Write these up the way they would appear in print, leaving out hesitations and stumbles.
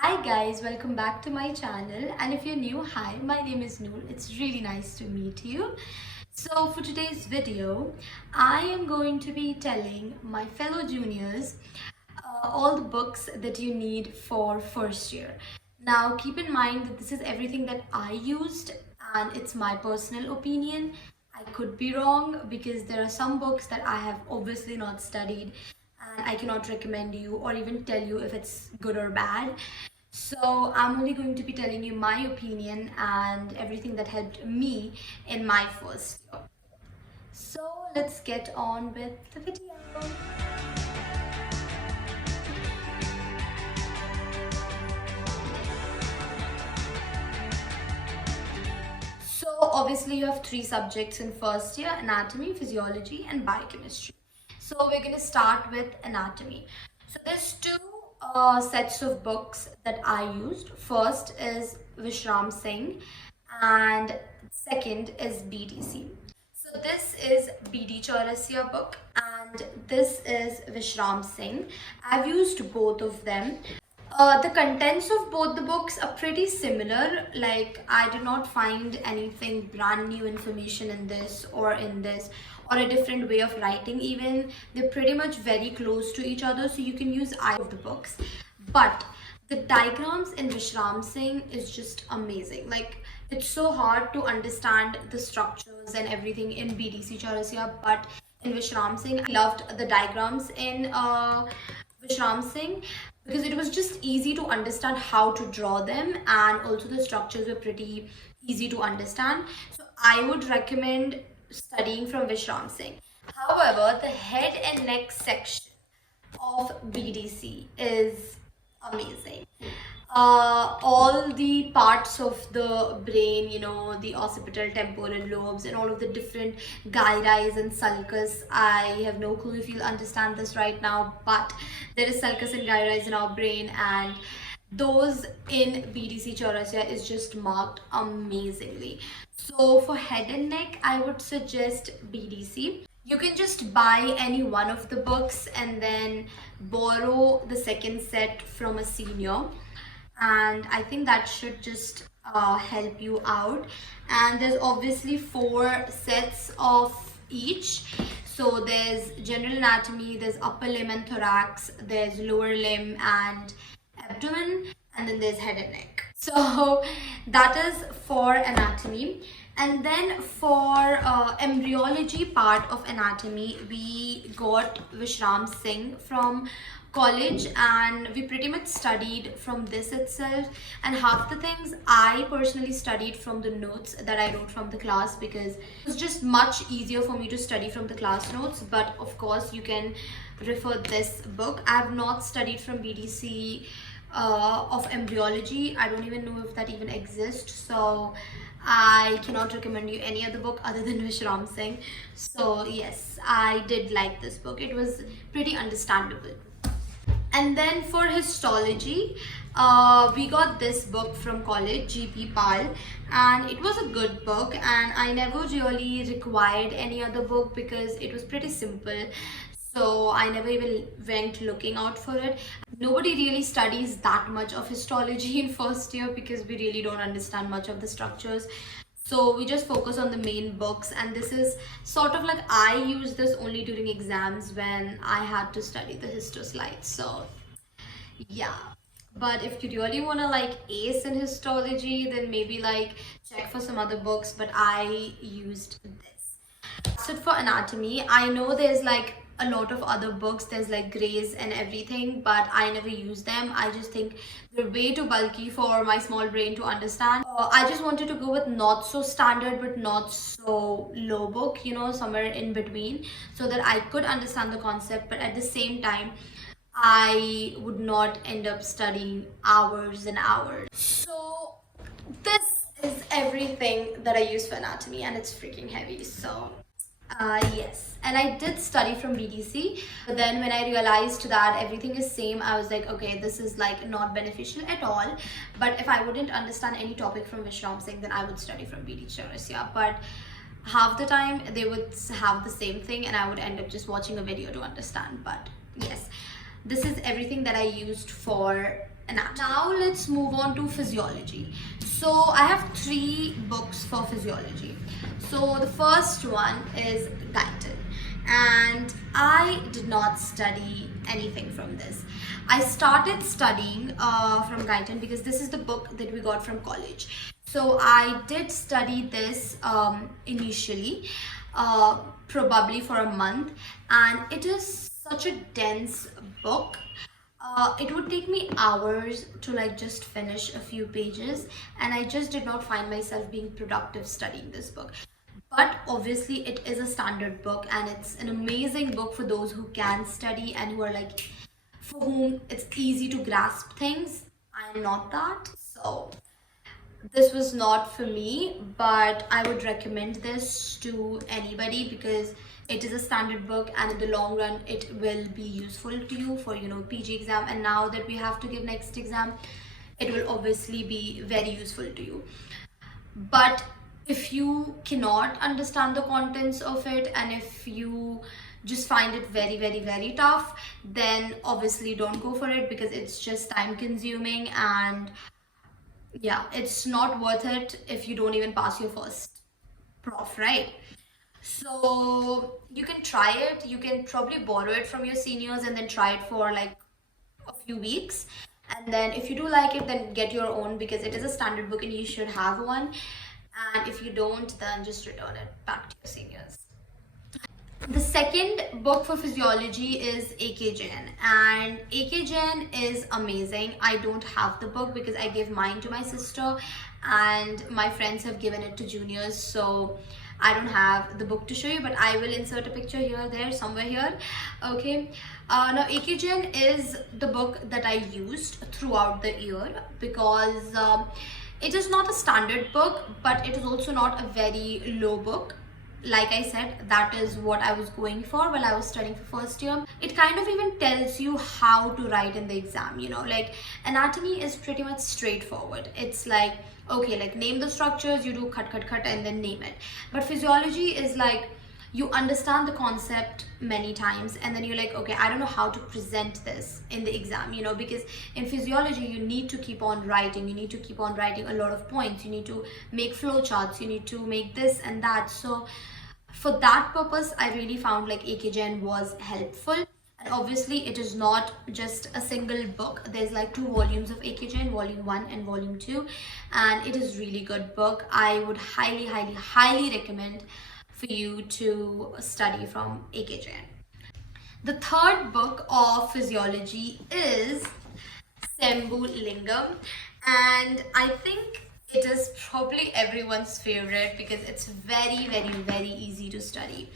Hi guys, welcome back to my channel, and if you're new, hi, my name is Noor. It's really nice to meet you. So for today's video, I am going to be telling my fellow juniors all the books that you need for first year. Now keep in mind that this is everything that I used and it's my personal opinion. I could be wrong because there are some books that I have obviously not studied and I cannot recommend you or even tell you if it's good or bad. So I'm only going to be telling you my opinion and everything that helped me in my first year. So let's get on with the video. So obviously you have three subjects in first year: anatomy, physiology, and biochemistry. So we're going to start with anatomy. So there's two sets of books that I used. First is Vishram Singh and second is BDC. So this is BD Chaurasia book and this is Vishram Singh. I've used both of them. The contents of both the books are pretty similar. Like, I did not find anything brand new information in this or in this, or a different way of writing even. They're pretty much very close to each other, so you can use either of the books. But the diagrams in Vishram Singh is just amazing. Like, it's so hard to understand the structures and everything in BDC Chaurasia, but in Vishram Singh, I loved the diagrams in Vishram Singh because it was just easy to understand how to draw them, and also the structures were pretty easy to understand. So I would recommend studying from Vishram Singh. However, the head and neck section of BDC is amazing. All the parts of the brain, the occipital, temporal lobes, and all of the different gyri and sulcus. I have no clue if you'll understand this right now, but there is sulcus and gyri in our brain, and those in BDC Chaurasia is just marked amazingly. So for head and neck, I would suggest BDC. You can just buy any one of the books and then borrow the second set from a senior, and I think that should just help you out. And there's obviously four sets of each. So there's general anatomy, there's upper limb and thorax, there's lower limb and abdomen, and then there's head and neck. So that is for anatomy. And then for embryology part of anatomy, we got Vishram Singh from college, and we pretty much studied from this itself. And half the things I personally studied from the notes that I wrote from the class, because it was just much easier for me to study from the class notes. But of course you can refer this book. I have not studied from BDC of embryology. I don't even know if that even exists, so I cannot recommend you any other book other than Vishram Singh. So yes, I did like this book. It was pretty understandable. And then for histology, we got this book from college, GP Pal, and it was a good book, and I never really required any other book because it was pretty simple. So I never even went looking out for it. Nobody really studies that much of histology in first year because we really don't understand much of the structures. So we just focus on the main books, and this is sort of like I use this only during exams when I had to study the histo slides. So yeah, but if you really want to like ace in histology, then maybe like check for some other books, but I used this. So for anatomy, I know there's like a lot of other books, there's like Gray's and everything, but I never use them. I just think they're way too bulky for my small brain to understand. I just wanted to go with not so standard but not so low book, somewhere in between, so that I could understand the concept, but at the same time I would not end up studying hours and hours. So this is everything that I use for anatomy, and it's freaking heavy. So yes, and I did study from BDC, but then when I realized that everything is same, I was like, okay, this is like not beneficial at all. But if I wouldn't understand any topic from Vishram Singh, then I would study from BD Chaurasia. But half the time they would have the same thing, and I would end up just watching a video to understand. But yes, this is everything that I used for anatomy. Now let's move on to physiology. So I have three books for physiology. So the first one is Guyton, and I did not study anything from this. I started studying from Guyton because this is the book that we got from college. So I did study this initially, probably for a month, and it is such a dense book. It would take me hours to like just finish a few pages, and I just did not find myself being productive studying this book. But obviously, it is a standard book, and it's an amazing book for those who can study and who are like, for whom it's easy to grasp things. I am not that. So this was not for me, but I would recommend this to anybody because it is a standard book, and in the long run it will be useful to you for PG exam. And now that we have to give next exam, it will obviously be very useful to you. But if you cannot understand the contents of it, and if you just find it very very very tough, then obviously don't go for it because it's just time consuming, and yeah, it's not worth it if you don't even pass your first prof, right? So you can try it. You can probably borrow it from your seniors and then try it for like a few weeks. And then if you do like it, then get your own because it is a standard book and you should have one. And if you don't, then just return it back to your seniors. The second book for physiology is AKGen, and AKGen is amazing. I don't have the book because I gave mine to my sister, and my friends have given it to juniors, so I don't have the book to show you, but I will insert a picture here, there, somewhere here. Okay. Now AKGen is the book that I used throughout the year because it is not a standard book, but it is also not a very low book. Like I said, that is what I was going for while I was studying for first year. It kind of even tells you how to write in the exam, like anatomy is pretty much straightforward. It's like, okay, like name the structures, you do cut, cut, cut, and then name it. But physiology is like, you understand the concept many times and then you're like, okay, I don't know how to present this in the exam, because in physiology you need to keep on writing, you need to keep on writing a lot of points, you need to make flow charts, you need to make this and that. So for that purpose, I really found like AKGen was helpful. And obviously it is not just a single book. There's like two volumes of AKGen, volume 1 and volume 2, and it is really good book. I would highly highly highly recommend for you to study from AKGen. The third book of physiology is Sembulingam, and I think it is probably everyone's favorite because it's very very very easy to study,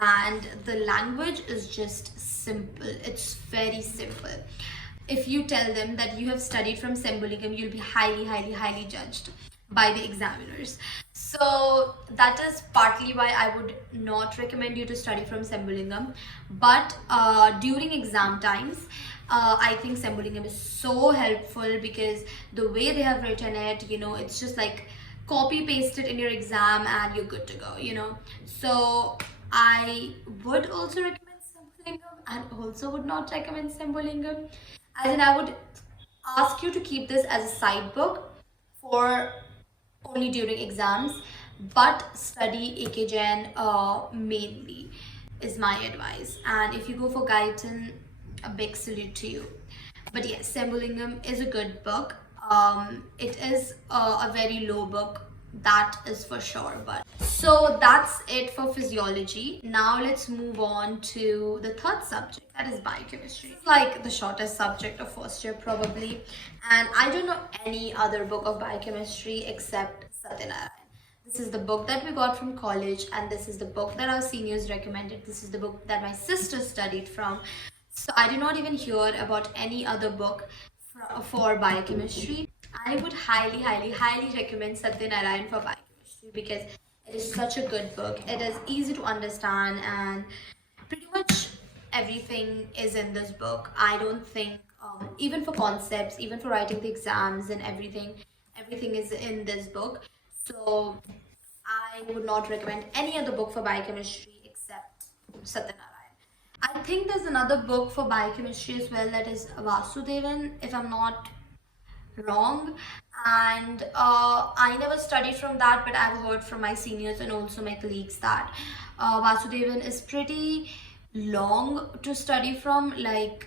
and the language is just simple. It's very simple. If you tell them that you have studied from Sembulingam, you'll be highly highly highly judged by the examiners. So that is partly why I would not recommend you to study from Sembulingam. But during exam times, I think Sembulingam is so helpful because the way they have written it, it's just like copy paste it in your exam and you're good to go. So I would also recommend Sembulingam and also would not recommend Sembulingam. As in, I would ask you to keep this as a side book for only during exams, but study AKGen mainly is my advice. And if you go for Guyton, a big salute to you. But yes, Sembulingam is a good book. It is a very low book, that is for sure. But so that's it for physiology. Now let's move on to the third subject, that is biochemistry. It's like the shortest subject of first year probably, and I don't know any other book of biochemistry except Satyanarayan. This is the book that we got from college, and this is the book that our seniors recommended. This is the book that my sister studied from. So I did not even hear about any other book for biochemistry. I would highly, highly, highly recommend Satyanarayan for biochemistry because it is such a good book. It is easy to understand, and pretty much everything is in this book. I don't think, even for concepts, even for writing the exams and everything is in this book. So I would not recommend any other book for biochemistry except Satyanarayan. I think there's another book for biochemistry as well, that is Vasudevan, if I'm not wrong. And I never studied from that, but I've heard from my seniors and also my colleagues that Vasudevan is pretty long to study from. Like,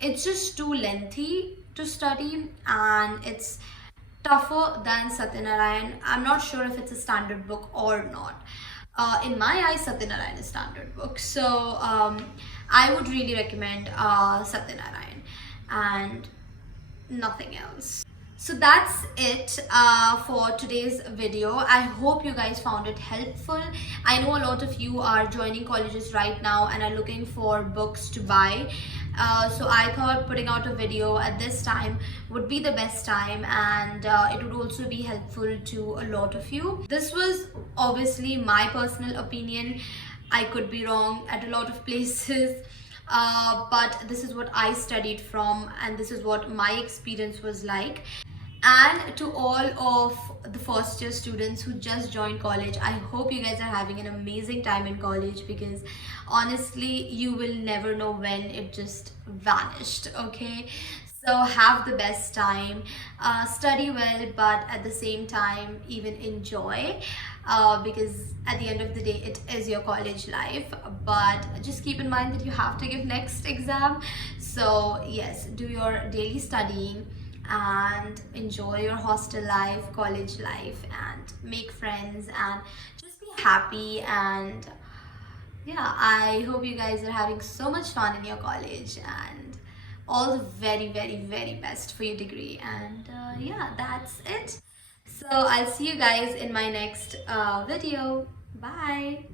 it's just too lengthy to study, and it's tougher than Satyanarayan. I'm not sure if it's a standard book or not. In my eyes, Satyanarayan is standard book. So I would really recommend Satyanarayan and nothing else. So that's it for today's video. I hope you guys found it helpful. I know a lot of you are joining colleges right now and are looking for books to buy. So I thought putting out a video at this time would be the best time, and it would also be helpful to a lot of you. This was obviously my personal opinion. I could be wrong at a lot of places. But this is what I studied from, and this is what my experience was like. And to all of the first year students who just joined college, I hope you guys are having an amazing time in college, because honestly, you will never know when it just vanished, okay? So have the best time, study well, but at the same time, even enjoy, because at the end of the day, it is your college life. But just keep in mind that you have to give next exam. So yes, do your daily studying and enjoy your hostel life, college life, and make friends and just be happy. And yeah, I hope you guys are having so much fun in your college, and all the very, very, very best for your degree. And yeah, that's it. So I'll see you guys in my next video. Bye.